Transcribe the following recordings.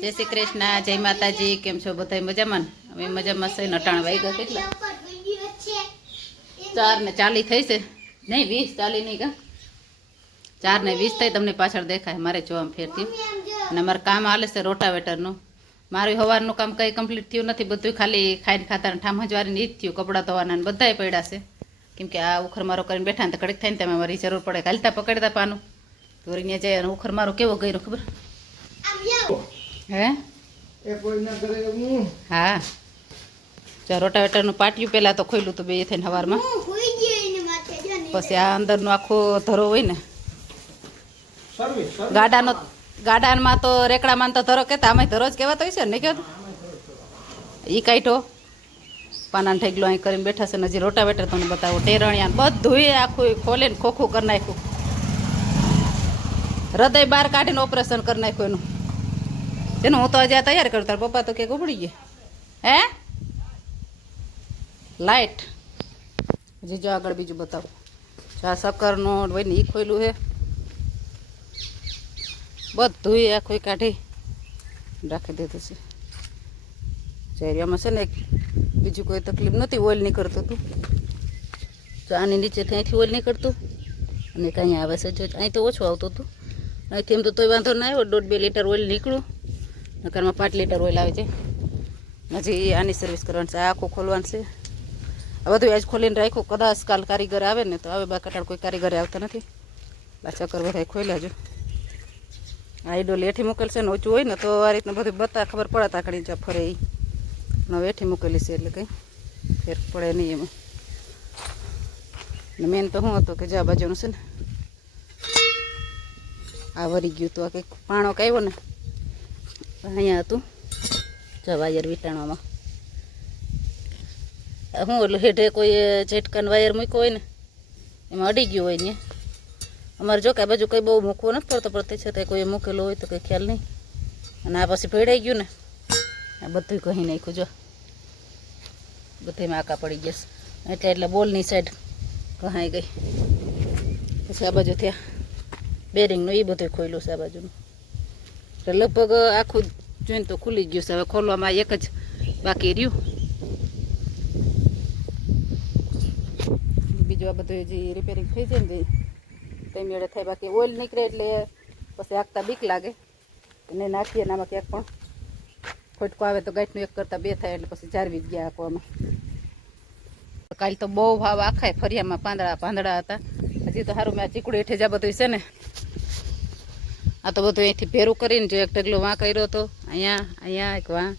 जय श्री कृष्ण जय माताजी केम छो बधाई मजामां अमे मजामां छे नटाण वाग्या કેટલા 4:40 થઈ છે નહીં 20:40 નહીં કા 4:20 થઈ તમને પાછળ દેખાય મારે જોવા ફેરતી અને મારું કામ હાલે છે રોટાવેટરનું મારું હવારનું કામ કંઈ કમ્પ્લીટ થયું નથી બધું ખાલી ખાઈને ખાતા ઠામ હજવારીને ઈ જ થયું કપડાં ધોવાના ને બધાય પડ્યા છે કેમ કે આ ઉખર મારો કરીને બેઠા ને તો કડક થઈને તમે મારી જરૂર પડે હાલતા પકડતા પાનું ધોરીને જાય અને ઉખર મારો કેવો ગયો ખબર હે હા જો રોટાવેટરનું પાટિયું પહેલાં તો ખોલ્યું હતું બે થઈને સવારમાં પછી આ અંદરનો આખો ધરો હોય ને ગાડામાં તો રેકડામાં તો ધરો કહેતા આમાં ધરો જ કહેવાતો હોય છે ને કહેતો એ કાઢો પાનાને ઠેગલો અહીં કરીને બેઠા છે ને હજી રોટાવેટર તમને બતાવો ટેરણિયા બધું આખું ખોલે ને ખોખું કરી નાખ્યું હૃદય બહાર કાઢીને ઓપરેશન કરી નાખ્યું એનું જેનું હું તો હજી આ તૈયાર કરું તાર પપ્પા તો કે ઉબડી ગયા હે લાઇટ હજી જો આગળ બીજું બતાવો આ શક્કરનો હોય ને એ ખોયલું છે બધું આખું કાઢી રાખી દીધું છે ચેરિયામાં છે ને બીજું કોઈ તકલીફ નથી ઓઇલ નીકળતું હતું તો આની નીચે ત્યાંથી ઓઇલ નીકળતું અને કાંઈ આવે છે જો અહીં તો ઓછું આવતું હતું અહીંથી એમ તો તોય વાંધો ના આવ્યો 1.5-2 લીટર ઓઇલ નીકળ્યું નકરમાં 5 લીટર ઓઇલ આવે છે હજી આની સર્વિસ કરવાની છે આખું ખોલવાનું છે આ બધું આજ ખોલીને રાખ્યું કદાચ કાલ કારીગર આવે ને તો આવે બા કટાળ કોઈ કારીગરે આવતા નથી આ ચક્કર બધા ખોલ્યા જો આ ડોલ એઠી મૂકેલ છે ને ઓછું હોય ને તો આ રીતના બધું બતા ખબર પડે તાકડી જ્યાં ફરે એ હવે એઠી મૂકેલી છે એટલે કંઈ ફેર પડે નહીં એમાં ને મેન તો શું હતું કે જ્યાં બાજુનું છે ને આ વરી ગયું હતું આ કંઈક પાણો આવ્યો ને અહીંયા હતું જો વાયર વીટાણવામાં શું એટલે હેઠે કોઈ ઝટકાનો વાયર મૂક્યો હોય ને એમાં અડી ગયું હોય ને અમારે જો કે આ બાજુ કંઈ બહુ મૂકવો નથી પડતો પડતી છતાં કોઈ મૂકેલો હોય તો કંઈ ખ્યાલ નહીં અને આ પછી ભેડાઈ ગયું ને આ બધું કહી નાખ્યું જો બધીમાં આકા પડી ગયા એટલે બોલની સાઈડ કહાઈ ગઈ પછી આ બાજુ ત્યાં બેરિંગનું એ બધું ખોલ્યું છે આ બાજુનું એટલે લગભગ આખું જોઈને તો ખુલી ગયું છે હવે ખોલવામાં એક જ બાકી રહ્યું બીજું આ બધું જે રિપેરિંગ થઈ જાય ને તે મેળે થાય બાકી ઓઇલ નીકળે એટલે પછી આખતા બીક લાગે એને નાખીએ ને આમાં ક્યાંક પણ ખોટકો આવે તો ગાંઠનું એક કરતાં 2 થાય એટલે પછી જાળવી જ ગયા આખવામાં કાલ તો બહુ ભાવ આખાય ફરિયામાં પાંદડા હતા હજી તો સારું મેં આ ચીકુડી હેઠે જા બધું છે ને આ તો બધું અહીંથી ભેરું કરીને જો એક ઢગલો વાં કર્યો હતો અહીંયા એક વાં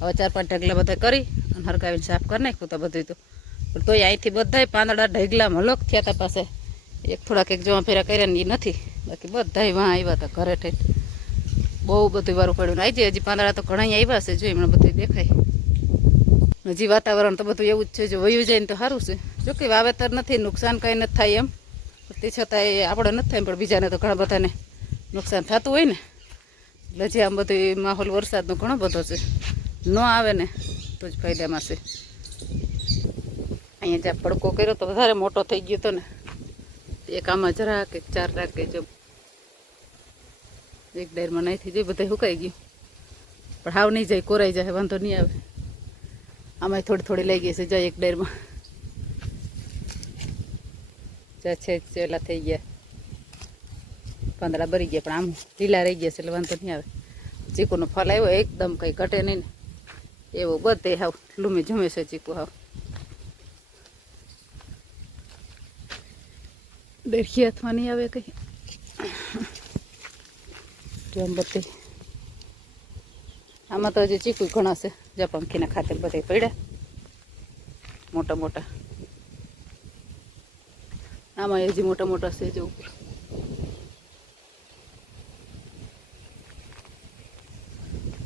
હવે 4-5 ઢગલા બધા કરી અને હરકાવીને સાફ કરી નાખ્યું તો બધું તો તોય અહીંથી બધાય પાંદડા ઢગલા મલક થયા હતા પાસે એક થોડાક એક જોવા ફેરા કર્યા ને એ નથી બાકી બધાય વાં આવ્યા હતા ઘરે ઠેઠ બહુ બધું વારું પડ્યું આવી જાય હજી પાંદડા તો ઘણા આવ્યા છે જો એમણે બધું દેખાય હજી વાતાવરણ તો બધું એવું જ છે જો વયું જાય ને તો સારું છે જોકે વાવેતર નથી નુકસાન કંઈ નથી થાય એમ તે છતાં આપણે નથી થાય પણ બીજાને તો ઘણા બધાને નુકસાન થતું હોય ને એટલે જે આમ બધું માહોલ વરસાદનો ઘણો બધો છે ન આવે ને તો જ ફાયદામાં છે અહીંયા જ્યાં પડકો કર્યો તો વધારે મોટો થઈ ગયો હતો ને એક આમાં જરા કે 4 રાખે જો એક ડાયરમાં નહીં થઈ જાય બધા સુકાઈ ગયું પણ હાવ નહીં જાય કોરાઈ જાય વાંધો નહીં આવે આમાં થોડી લઈ ગઈ છે જાય એક ડાયરમાં જ્યાં છે ચેલા થઈ ગયા પાંદડા ભરી ગયા પણ આમ ઢીલા રહી ગયા છે એટલે વાંધો નહીં આવે ચીકુનો ફળ આવ્યો એકદમ કંઈ ઘટે નહીં ને એવો બધે હાવ લૂમે ઝૂમે છે ચીકુ હાવ દેખી હાથમાં નહીં આવે કંઈ આમ બધી આમાં તો હજી ચીકુ ઘણા છે જ્યાં પંખીના ખાતર બધે પડ્યા મોટા મોટા આમાં હજી મોટા છે જો ઉપર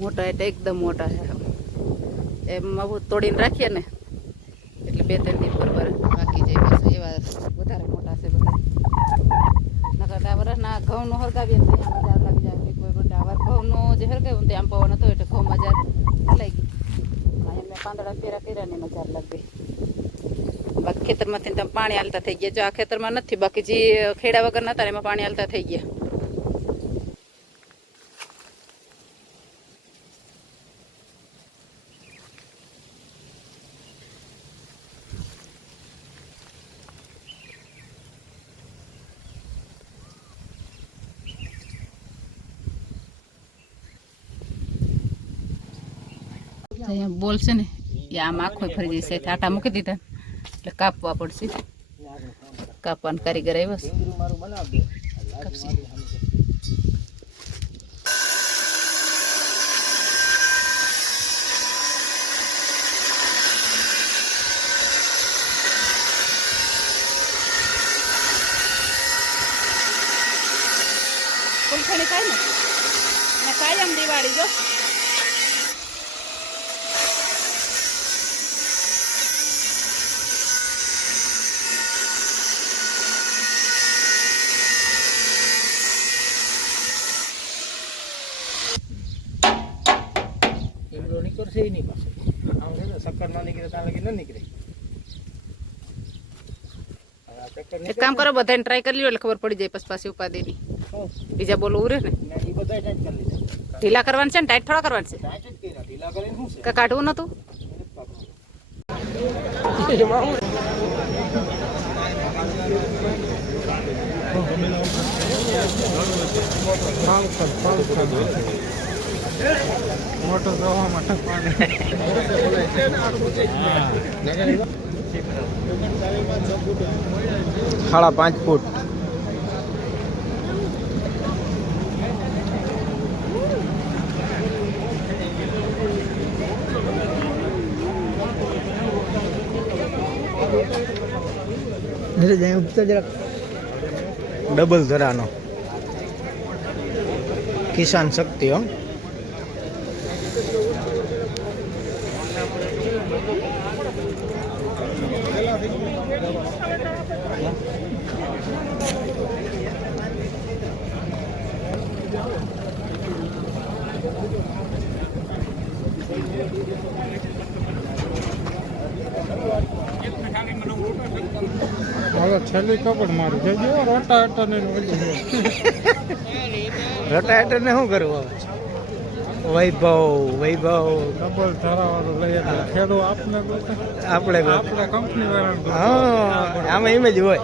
મોટા એટલે એકદમ મોટા છે એમ તોડીને રાખીએ ને એટલે 2-3 દિવસ બરાબર બાકી જાય બસ એવા વધારે મોટા છે બધા નકર આ વરસના ઘઉંનું હરગાવીએ ને ત્યાં મજા લાગી જાય કોઈ બધા વાર ઘઉંનો જે હરગાવ્યું ને આમ પવન હતો એટલે ઘઉં મજા હલાઈ ગઈ અને મેં પાંદડા ફેરા કર્યા ને મજા લાગી બાકી ખેતરમાંથી તમે પાણી હાલતા થઈ ગયા જો આ ખેતરમાં નથી બાકી જે ખેડા વગર નતા એમાં પાણી હાલતા થઈ ગયા અહીંયા બોલ છે ને એ આમ આખો ફરી જશે આટા મૂકી દીધા એટલે કાપવા પડશે કાપવાનું કારીગર આવ્યો છે કાપશે ફૂલખણી થાય ને કાયમ દિવાળી જો નીકળશે એની પાસે આમ છે શક્કર ના નીકળે ત્યાં લગી ન નીકળે એક કામ કરો બધાને ટ્રાય કરી લ્યો એટલે ખબર પડી જાય પછી પાછી ઉપાધિની બીજા બોલવું ઉરે ને એ બધા ટાઈટ કરી લીધા ઢીલા કરવાનું છે ને ટાઈટ થોડા કરવાનું છે ટાઈટ જ કર્યા ઢીલા કરીને શું છે કે કાઢવું નતું મોટો પ્રવાહ માટે 5.5 ફૂટ ડબલ ધરાનો કિસાન શક્તિ હો છેલ્લી કપડ મારું જજો રોટાવેટર ને રોટાવેટર ને શું કરવું વૈભવ ડબલ ધરાવાળું લઈએ ખેડો આપણે કંપની વાળા હા આમાં એમ જ હોય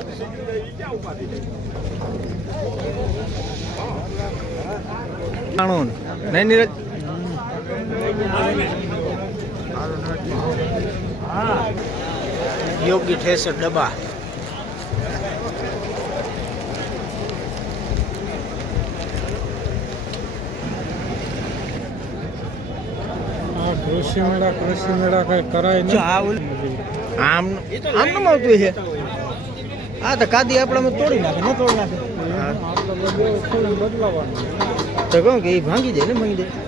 કાણૂન નહીં નીરજ યોગી ઠેસર ડબ્બા કૃષિ મેળા કઈ કરાય નહીં આમ ન આવતું છે આ તો કાદી આપણામાં તોડી નાખે ન તોડી નાખે બદલાવાનું તો કહું કે એ ભાંગી જાય ને ભાંગી જાય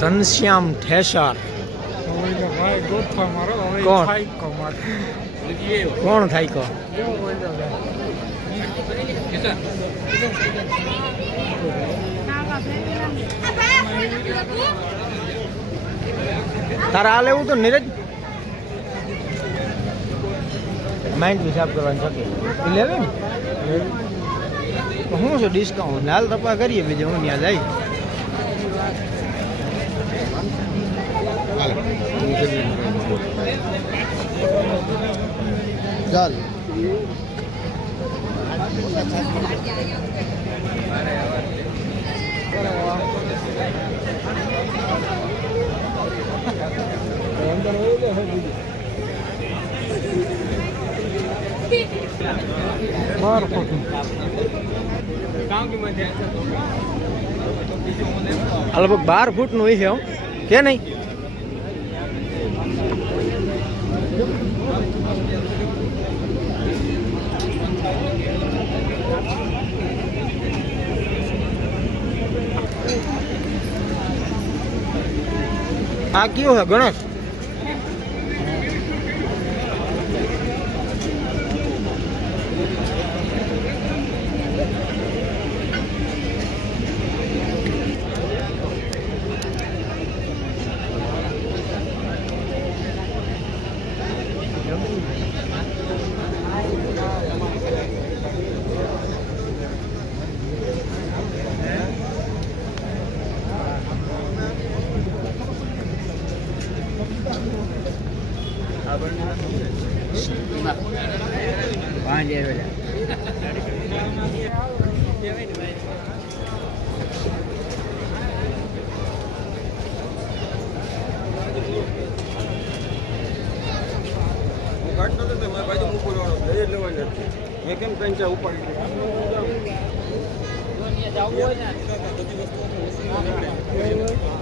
ઘનશ્યામ ઠેસર કોણ થાય કો તારા હાલ એવું તો નીરજ માઇન્ડ હિસાબ કરવાની શકે લેવે ને શું છે ડિસ્કાઉન્ટ હાલ તપા કરીએ બીજું હું ત્યાં જાય ચાલ લગભગ 12 ફૂટ નું છે કે નહીં આ કયો છે ગણેશ મેં કેમ કંચા ઉપાડી બરાબર